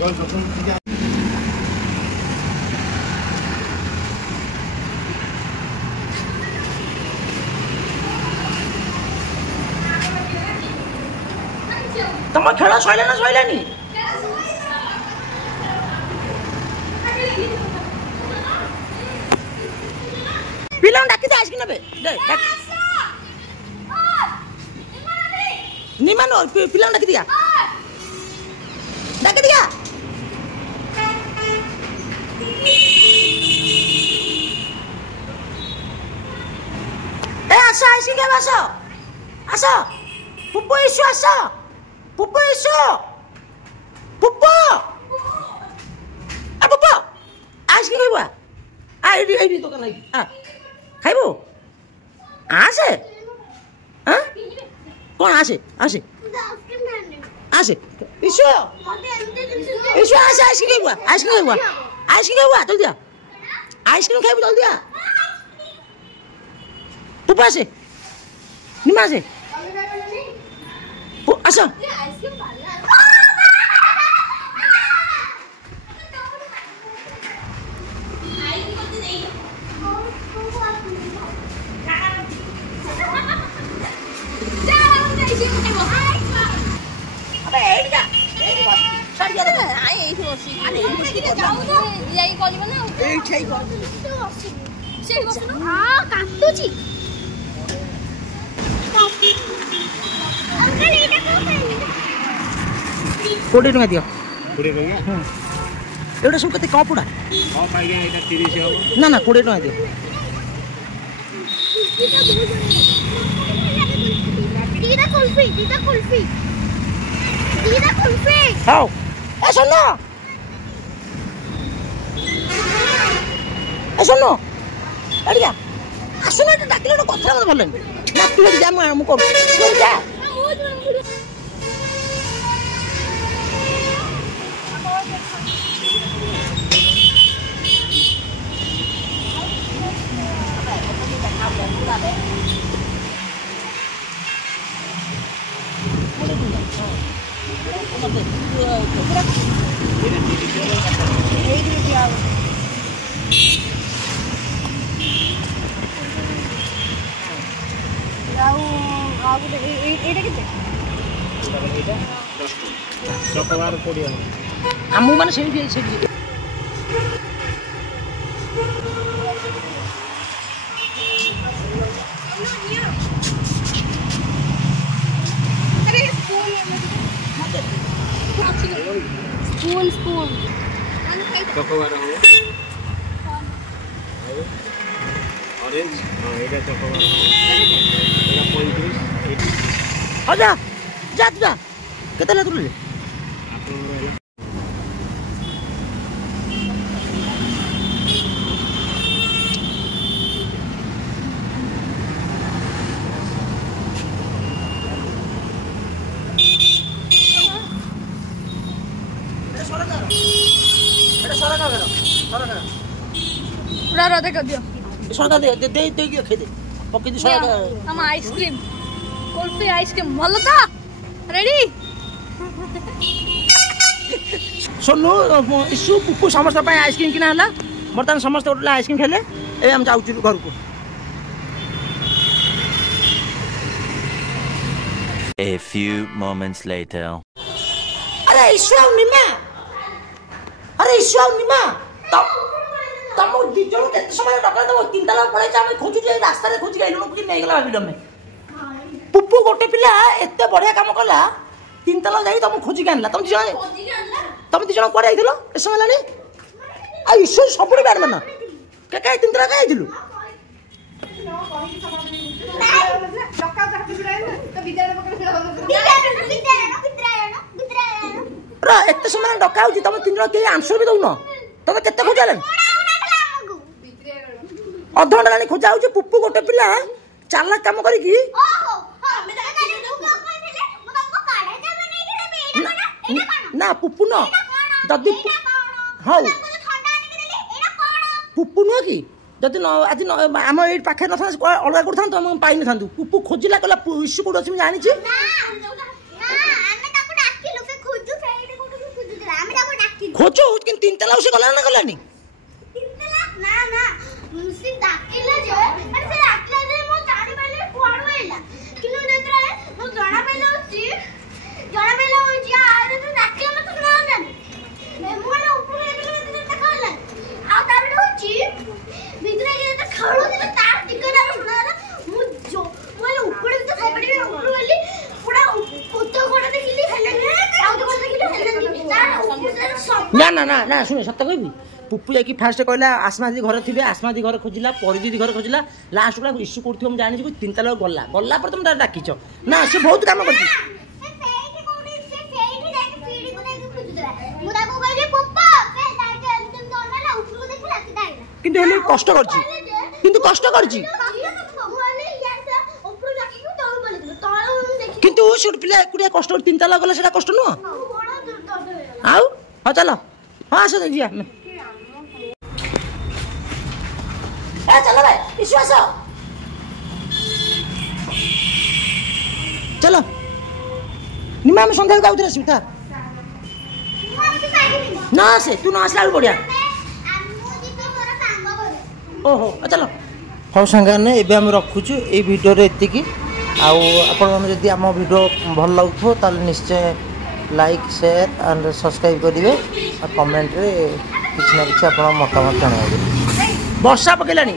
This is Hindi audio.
तुम खेल सैला ना सैलानी पिला डाकी दे आइसक्रीम ने निमान पिला डाकी दिया डाकी दिया ए आसो आइसक्रीम खाइबा आसो आसो पुप्पू इशू आसो पुप्पू इशू पुप्पू आ पुप्पू आइसक्रीम खाइबा आ एडी दुकान आई आ खाइबो आसे हां कौन आसे आसे आसे इशू इशू आसे आइसक्रीम खाइबा आइसक्रीम खाइबा जल्दी आ आइसक्रीम खाइबो जल्दी आ पुप्पू आसे निमा आसे आसो कोड़े टका दियो 20 टका एटा सब कते कपुडा हां पाइया एटा 30 हो ना ना 20 टका दियो दीदा कुल्फी हां ए सुनो अड़िया आसुना डाकिले तो कथा मत भलन ना तू जा मु कर जा चकवार कोडिया आमु माने से स्पून चकवार हो ऑरेंज हां एटा चकवार हो एटा 35 हो जा जा केते ले तुले पूरा राधा कर दियो सोना दे के खे दे पक्की सोना हम आइसक्रीम कुल्फी आइसक्रीम भलो था रेडी सोनू इशू पुप्पू समस्त पाए आइसक्रीम किना हला बर्तमान समस्त उठला आइसक्रीम खेले ए हम जाऊ घर को A few moments later. अरे इशू निमा तम दिजन केते समय डका दो तीन तला पड़े हम खोजु जे रास्ता रे खोजि गइलु कि नै गेला भाबिल में पुप्पू गोटे पिला एते बढ़िया काम कला तीन तला जाई तुम खोजि के आनला तुम दिजन पड़े आइथिलो ए समय लानी आ इशू सबुरे बैड मन के तीन तला काई आइथिलु रा एते समय डका होची तुम तीन जन के आंसर भी दउनो तुम केते खोजालन अधघंटा लानी खोजा होची पुप्पू गोटे पिला चालाक काम करी की ना पुप्पू न ददी हाउ पुप्पू न की जदि आज आम ये पाखे न अलग कर पाई न था पुप्पू खोजिला कहला इशू कौट अच्छी जानी ଖୋଜ କିନ୍ତୁ 3 ତାଲା ସେ ଗଲା ନା ଗଲାନି? ନା ନା ସେ ଡାକିଲା ଯେ ମାନେ ସେ ଡାକିଲା ଯେ ମୁଁ ଜାଣି ପାରିଲି କୁଆଡୁ ଆଇଲା କିନ୍ତୁ ଯେତେବେଳେ ମୁଁ ଜଣା ପାଇଲା ହଉଛି ଆରେ ତ ଡାକିଲା ମତେ ଶୁଣା ହେଲାନି ମୁଁ ମାନେ ଉପରୁ ଏତେ ଦେଖାହେଲା ଆଉ ତାପରେ ହଉଛି ଭିତରେ ଯେତେ ଖେଳୁଥିଲେ ତାର ଟିକେଟା ଶୁଣା ହେଲା ମୁଁ ମାନେ ଉପରୁ ତ ଖାଇପଡ଼ି ଉପରୁ ଗଲି ପୁରା ଉତ୍ତ କୋଟା ଦେଖିଲି ହେଲାନି ଆଉ ତ କୋଟା ଦେଖିଲି ହେଲାନି ତାର ନା ନା ନା ନା ଶୁଣେ ସତ କହିବି पुपू जाकि फास्ट कहला आसमा दी घर थे आसमा दी घर खोजिला परिदीदी घर खोजिला लास्ट गुला इश्यू करथि हम जानि जे 3 ताला गला पर तुम डाकिछ ना से बहुत काम करछि किंतु हेले कष्ट करछि किंतु छोट पिला कुडिया कष्ट 3 ताला गला सेटा कष्ट नुह आउ हां चलो हां आसो देखिया चलो भाई विश्वास चलो निमा में संध्या गाउत रसी था ना से तू ना आसला बढ़िया ओहो चलो हम संगा ने एबे हम रखुछु ए वीडियो रे एतिकी आउ आपण हम जदी हम वीडियो भल लागथो ताल निश्चय लाइक शेयर एंड सब्सक्राइब करिवे और कमेंट रे किछ ना किछ आपण मतामत जणाइबे वर्षा पकेलानी